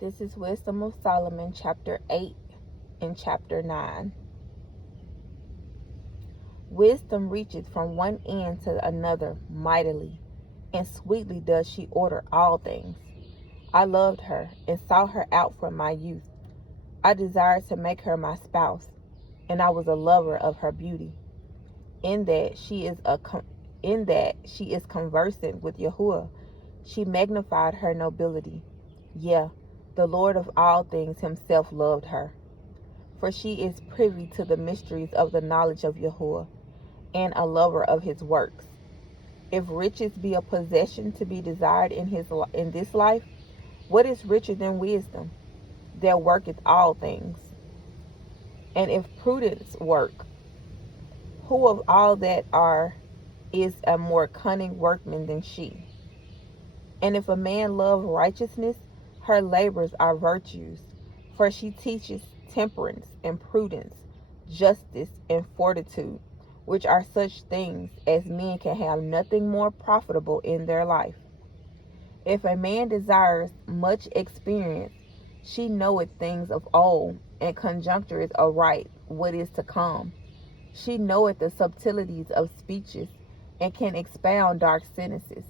This is Wisdom of Solomon, chapter 8 and chapter 9. Wisdom reacheth from one end to another mightily, and sweetly does she order all things. I loved her, and sought her out from my youth. I desired to make her my spouse, and I was a lover of her beauty. In that she is conversant with Yahuwah, she magnified her nobility. Yea, the Lord of all things himself loved her. For she is privy to the mysteries of the knowledge of Yahuwah, and a lover of his works. If riches be a possession to be desired in this life, what is richer than wisdom, that worketh all things? And if prudence work, who of all that is a more cunning workman than she? And if a man love righteousness, her labors are virtues, for she teaches temperance and prudence, justice and fortitude, which are such things as men can have nothing more profitable in their life. If a man desires much experience, she knoweth things of old, and conjectureth aright what is to come. She knoweth the subtleties of speeches, and can expound dark sentences.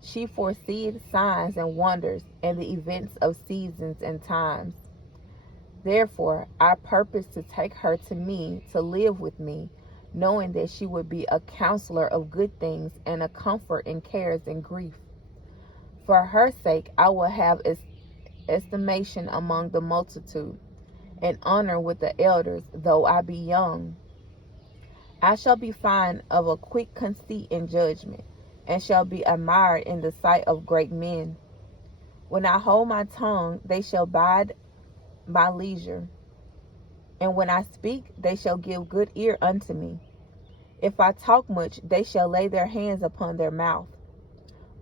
She foreseeth signs and wonders, and the events of seasons and times. Therefore I purpose to take her to me to live with me, knowing that she would be a counselor of good things, and a comfort in cares and grief. For her sake I will have estimation among the multitude, and honor with the elders, though I be young. I shall be fine of a quick conceit in judgment, and shall be admired in the sight of great men. When I hold my tongue, they shall bide my leisure, and when I speak, they shall give good ear unto me. If I talk much, they shall lay their hands upon their mouth.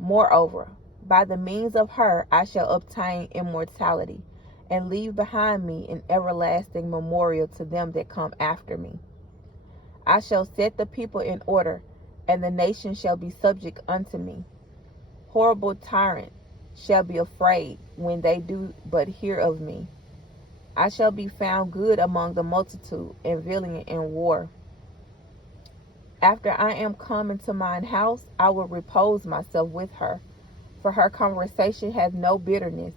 Moreover, by the means of her I shall obtain immortality, and leave behind me an everlasting memorial to them that come after me. I shall set the people in order, and the nation shall be subject unto me. Horrible tyrant shall be afraid when they do but hear of me. I shall be found good among the multitude, and valiant in war. After I am come into mine house, I will repose myself with her, for her conversation hath no bitterness,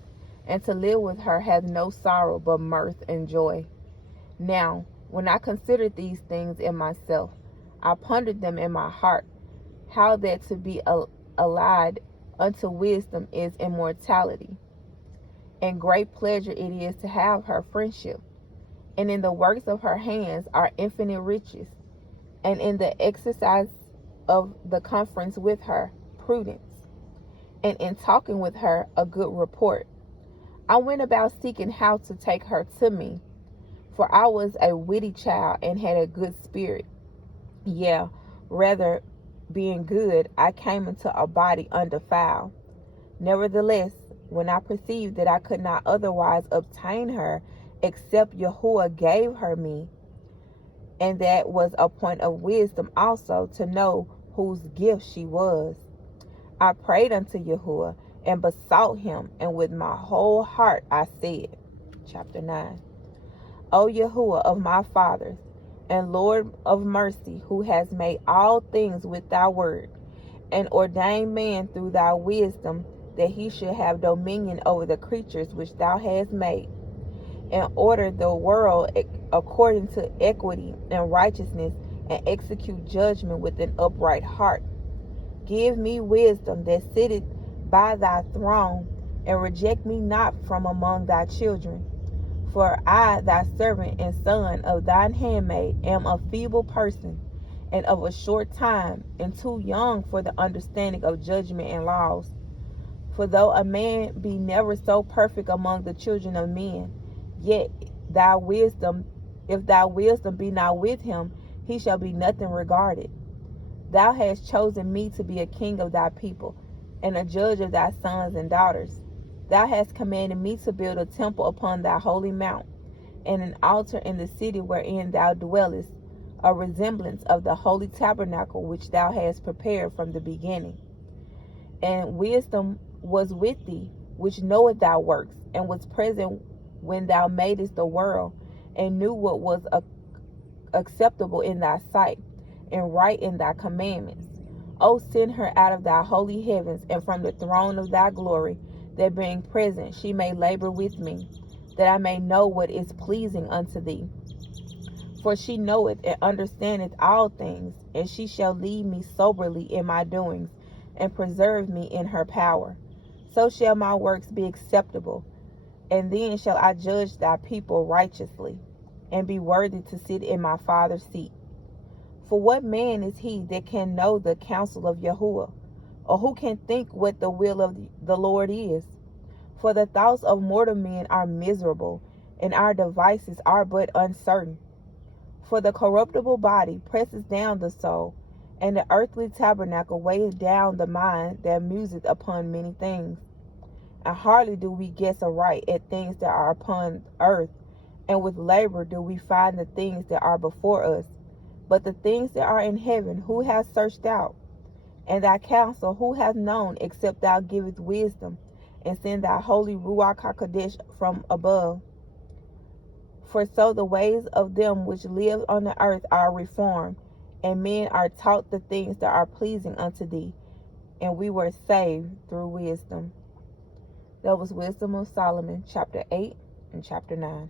and to live with her hath no sorrow but mirth and joy. Now, when I considered these things in myself, I pondered them in my heart, how that to be allied unto wisdom is immortality, and great pleasure it is to have her friendship. And in the works of her hands are infinite riches, and in the exercise of the conference with her, prudence, and in talking with her, a good report. I went about seeking how to take her to me, for I was a witty child, and had a good spirit. Yea, rather, being good, I came into a body undefiled. Nevertheless, when I perceived that I could not otherwise obtain her, except Yahuwah gave her me, and that was a point of wisdom also, to know whose gift she was, I prayed unto Yahuwah, and besought him, and with my whole heart I said, chapter 9, O Yahuwah of my fathers, and Lord of mercy, who has made all things with thy word, and ordained man through thy wisdom, that he should have dominion over the creatures which thou hast made, and order the world according to equity and righteousness, and execute judgment with an upright heart. Give me wisdom that sitteth by thy throne, and reject me not from among thy children. For I, thy servant and son of thine handmaid, am a feeble person, and of a short time, and too young for the understanding of judgment and laws. For though a man be never so perfect among the children of men, yet if thy wisdom be not with him, he shall be nothing regarded. Thou hast chosen me to be a king of thy people, and a judge of thy sons and daughters. Thou hast commanded me to build a temple upon thy holy mount, and an altar in the city wherein thou dwellest, a resemblance of the holy tabernacle which thou hast prepared from the beginning. And wisdom was with thee, which knoweth thy works, and was present when thou madest the world, and knew what was acceptable in thy sight, and right in thy commandments. O send her out of thy holy heavens, and from the throne of thy glory, that being present she may labor with me, that I may know what is pleasing unto thee. For she knoweth and understandeth all things, and she shall lead me soberly in my doings, and preserve me in her power. So shall my works be acceptable, and then shall I judge thy people righteously, and be worthy to sit in my Father's seat. For what man is he that can know the counsel of Yahuwah, or who can think what the will of the Lord is? For the thoughts of mortal men are miserable, and our devices are but uncertain. For the corruptible body presses down the soul, and the earthly tabernacle weigheth down the mind that museth upon many things. And hardly do we guess aright at things that are upon earth, and with labor do we find the things that are before us. But the things that are in heaven, who hath searched out? And thy counsel, who hath known, except thou givest wisdom, and send thy holy Ruach HaKodesh from above? For so the ways of them which live on the earth are reformed, and men are taught the things that are pleasing unto thee, and we were saved through wisdom. That was Wisdom of Solomon, chapter 8 and chapter 9.